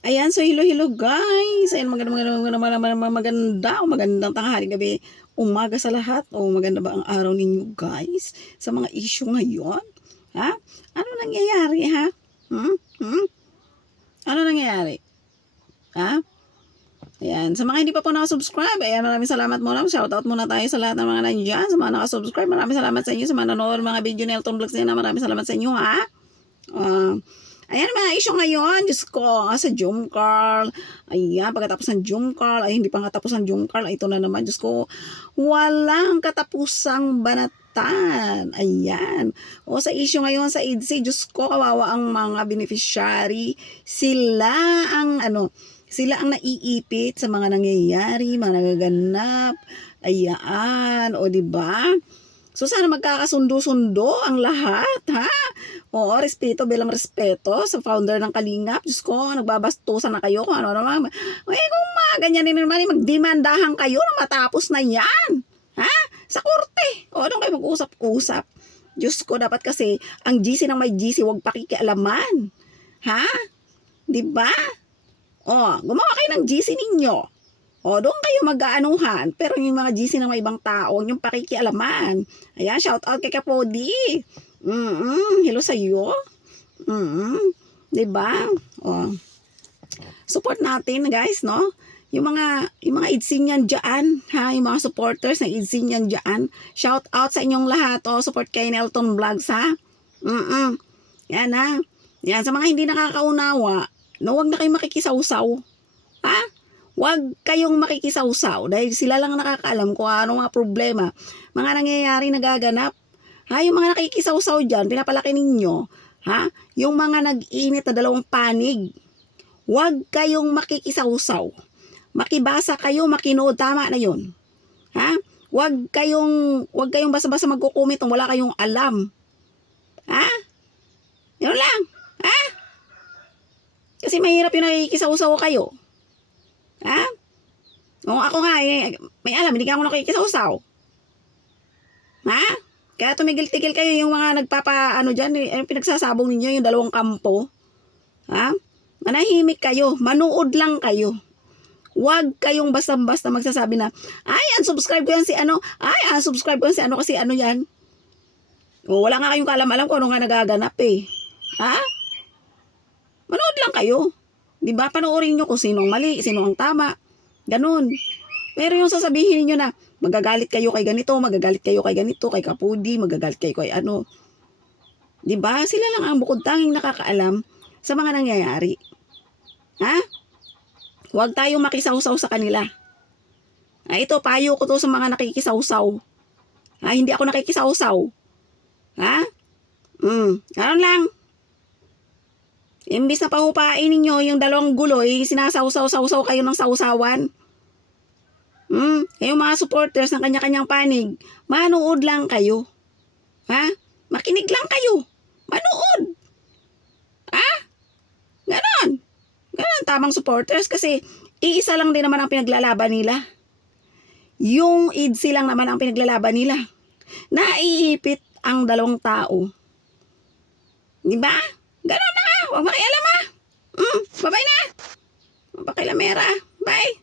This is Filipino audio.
Ayan, so hello guys. Ayan, magandang tanghali, gabi, umaga sa lahat. O maganda ba ang araw ninyo guys? Sa mga issue ngayon, ha? Ano nangyayari ha? Hmm? Ano nangyayari? Ha? Ayan, sa mga hindi pa po nakasubscribe, ayan, maraming salamat muna. Shoutout muna tayo sa lahat ng mga nandiyan. Sa mga nakasubscribe, maraming salamat sa inyo. Sa mga nanonood mga video ni Elton Vlogs na maraming salamat sa inyo ha. Ayan mga issue ngayon, Diyos ko, sa Jumcarl. Ayan, pagkatapos ng Jumcarl, ay hindi pa nga tapos ang Jumcarl, ay ito na naman, Diyos ko, walang katapusang banatan. Ayan. O sa issue ngayon sa EDSA, Diyos ko, kawawa ang mga beneficiary. Sila ang naiipit sa mga nangyayari, mga nagaganap. Ayan, o di ba? So sana magkakasundo-sundo ang lahat, ha? Oo, respeto bilang respeto sa founder ng Kalingap. Diyos ko, nagbabastusan na kayo kung ano naman. Kung ganyan naman, magdemandahan kayo na matapos na yan. Ha? Sa korte. O, doon kayo mag-usap-usap. Diyos ko, dapat kasi ang GC ng may GC, huwag pakikialaman. Ha? Diba? O, gumawa kayo ng GC ninyo. O, doon kayo mag-aanuhan. Pero yung mga GC ng may ibang tao, yung pakikialaman. Ayan, shout out kay Kapodi. Hello sa iyo. Diba? O, support natin, guys, no? Yung mga idsinyan dyan, ha? Yung mga supporters ng idsinyan dyan. Shout out sa inyong lahat. O, support kay Nelton Vlogs, ha? Yan, ha? Yan, sa mga hindi nakakaunawa, no, wag na kayo makikisawsaw. Ha? Huwag kayong makikisawsaw dahil sila lang nakakaalam kung ano mga problema, mga nangyayari nagaganap. Ha, yung mga nakikisawsaw dyan, pinapalaki ninyo, ha? Yung mga nag-init na dalawang panig, huwag kayong makikisawsaw. Makibasa kayo, makinood, tama na yun. Ha? Huwag kayong basta-basta magkukumit kung wala kayong alam. Ha? Yun lang. Ha? Kasi mahirap yung nakikisawsaw kayo. Ha? O ako nga, may alam, hindi ka ako nakikisawsaw. Ha? Kaya tumigil-tigil kayo yung mga dyan, pinagsasabong ninyo yung dalawang kampo. Ha? Manahimik kayo, manood lang kayo. Huwag kayong basta-basta magsasabi na, ay, unsubscribe ko yan si ano, kasi ano yan. O, wala nga kayong kaalam-alam kung ano nga nagaganap eh. Ha? Manood lang kayo. Diba? Panoorin nyo kung sino ang mali, sino ang tama. Ganun. Pero yung sasabihin niyo na magagalit kayo kay ganito, magagalit kayo kay ganito, kay Kapudi, magagalit kayo kay ano. Diba? Sila lang ang bukod tanging nakakaalam sa mga nangyayari. Ha? Huwag tayong makisawsaw sa kanila. Ito, payo ko to sa mga nakikisawsaw. Hindi ako nakikisawsaw. Ha? Ganun lang. Imbis na pahupain ninyo yung dalawang guloy, sinasawsaw-sawsaw kayo ng sawsawan. Yung mga supporters ng kanya-kanyang panig, manood lang kayo. Ha? Makinig lang kayo. Manood. Ha? Ganon. Ganon, tamang supporters kasi iisa lang din naman ang pinaglalaban nila. Yung EDSA lang naman ang pinaglalaban nila. Naiipit ang dalawang tao. Diba? Ganon na. Huwag makialam ha. Bye-bye na. Pakilamera. Bye.